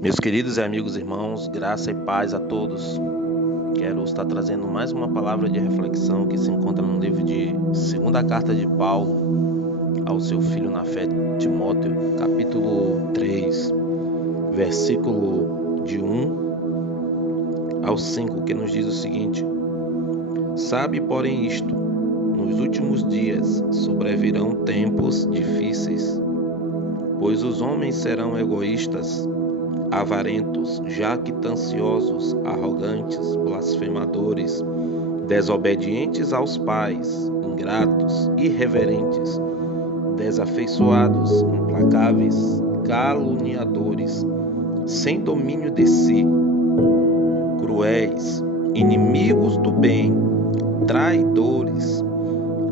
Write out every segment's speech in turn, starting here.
Meus queridos e amigos irmãos, graça e paz a todos. Quero estar trazendo mais uma palavra de reflexão que se encontra no livro de Segunda Carta de Paulo ao seu filho na fé, Timóteo, capítulo 3, versículo de 1 ao 5, que nos diz o seguinte: Sabe, porém, isto: nos últimos dias sobrevirão tempos difíceis, pois os homens serão egoístas, avarentos, jactanciosos, arrogantes, blasfemadores, desobedientes aos pais, ingratos, irreverentes, desafeiçoados, implacáveis, caluniadores, sem domínio de si, cruéis, inimigos do bem, traidores,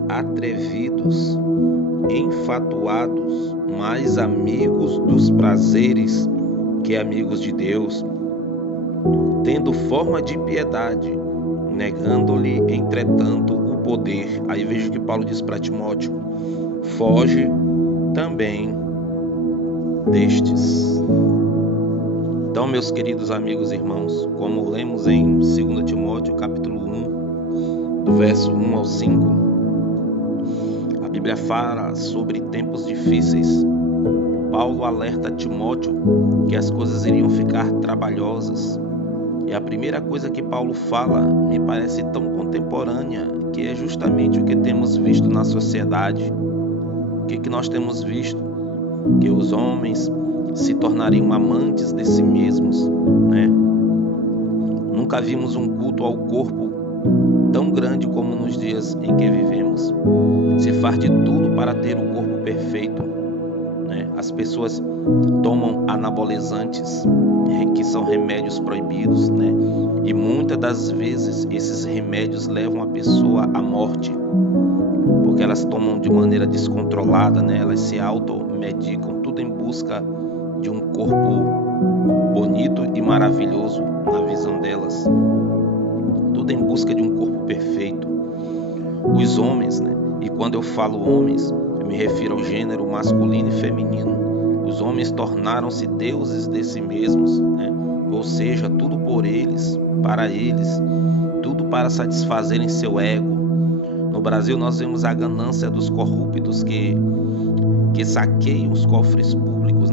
atrevidos, enfatuados, mais amigos dos prazeres que amigos de Deus, tendo forma de piedade, negando-lhe, entretanto, o poder. Aí vejo que Paulo diz para Timóteo: foge também destes. Então, meus queridos amigos e irmãos, como lemos em 2 Timóteo, capítulo 1, do verso 1 ao 5, a Bíblia fala sobre tempos difíceis. Paulo alerta Timóteo que as coisas iriam ficar trabalhosas. E a primeira coisa que Paulo fala me parece tão contemporânea, que é justamente o que temos visto na sociedade. O que nós temos visto? Que os homens se tornariam amantes de si mesmos, né? Nunca vimos um culto ao corpo tão grande como nos dias em que vivemos. Se faz de tudo para ter o corpo perfeito. As pessoas tomam anabolizantes, que são remédios proibidos, e muitas das vezes esses remédios levam a pessoa à morte, porque elas tomam de maneira descontrolada, elas se automedicam, tudo em busca de um corpo bonito e maravilhoso na visão delas, tudo em busca de um corpo perfeito. Os homens, e quando eu falo homens, eu me refiro ao gênero masculino e feminino. Os homens tornaram-se deuses de si mesmos, ou seja, tudo por eles, para eles, tudo para satisfazerem seu ego. No Brasil nós vemos a ganância dos corruptos que saqueiam os cofres públicos,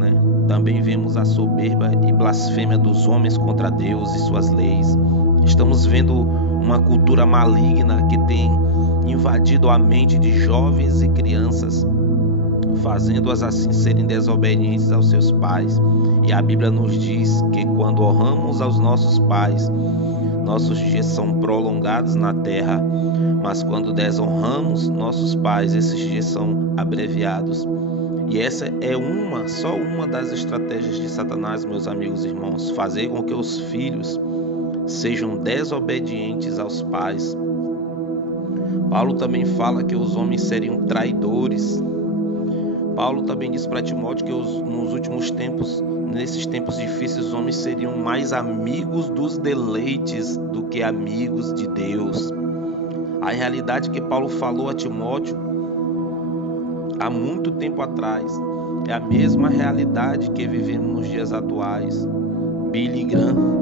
Também vemos a soberba e blasfêmia dos homens contra Deus e suas leis. Estamos vendo uma cultura maligna que tem invadido a mente de jovens e crianças, fazendo-as assim serem desobedientes aos seus pais. E a Bíblia nos diz que quando honramos aos nossos pais, nossos dias são prolongados na terra, mas quando desonramos nossos pais, esses dias são abreviados. E essa é só uma das estratégias de Satanás, meus amigos e irmãos, fazer com que os filhos sejam desobedientes aos pais. Paulo também fala que os homens seriam traidores. Paulo também diz para Timóteo que nos últimos tempos, nesses tempos difíceis, os homens seriam mais amigos dos deleites do que amigos de Deus. A realidade que Paulo falou a Timóteo há muito tempo atrás é a mesma realidade que vivemos nos dias atuais. Billy Graham,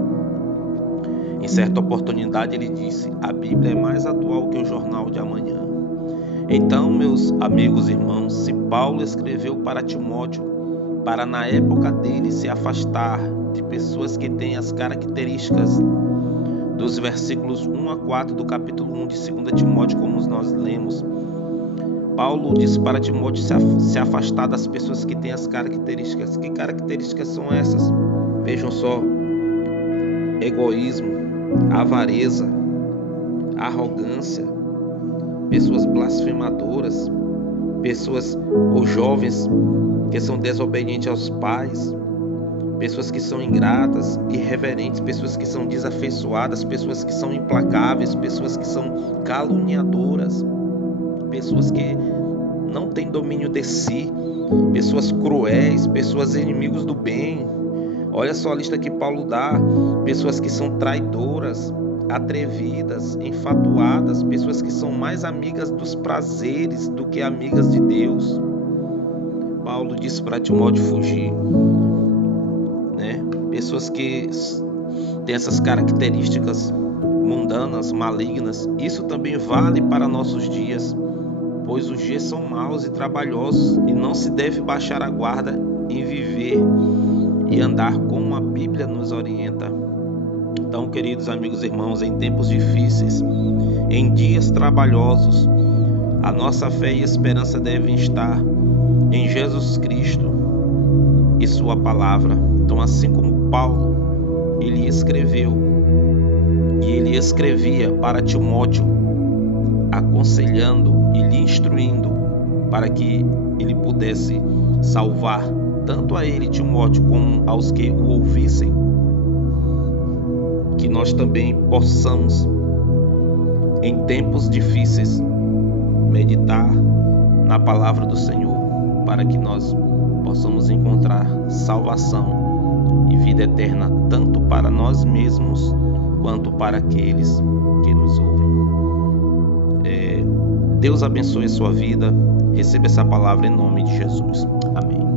em certa oportunidade, ele disse: a Bíblia é mais atual que o jornal de amanhã. Então, meus amigos e irmãos, se Paulo escreveu para Timóteo para na época dele se afastar de pessoas que têm as características dos versículos 1 a 4 do capítulo 1 de 2 Timóteo, como nós lemos, Paulo disse para Timóteo se afastar das pessoas que têm as características. Que características são essas? Vejam só: egoísmo, avareza, arrogância, pessoas blasfemadoras, pessoas ou jovens que são desobedientes aos pais, pessoas que são ingratas, irreverentes, pessoas que são desafeiçoadas, pessoas que são implacáveis, pessoas que são caluniadoras, pessoas que não têm domínio de si, pessoas cruéis, pessoas inimigos do bem. Olha só a lista que Paulo dá: pessoas que são traidoras, atrevidas, enfatuadas, pessoas que são mais amigas dos prazeres do que amigas de Deus. Paulo disse para Timóteo fugir, pessoas que têm essas características mundanas, malignas. Isso também vale para nossos dias, pois os dias são maus e trabalhosos e não se deve baixar a guarda em viver e andar como a Bíblia nos orienta. Então, queridos amigos e irmãos, em tempos difíceis, em dias trabalhosos, a nossa fé e esperança devem estar em Jesus Cristo e sua palavra. Então, assim como Paulo, ele escreveu e ele escrevia para Timóteo, aconselhando e lhe instruindo para que ele pudesse salvar tanto a ele, Timóteo, como aos que o ouvissem, que nós também possamos, em tempos difíceis, meditar na palavra do Senhor, para que nós possamos encontrar salvação e vida eterna, tanto para nós mesmos, quanto para aqueles que nos ouvem. Deus abençoe a sua vida. Receba essa palavra em nome de Jesus. Amém.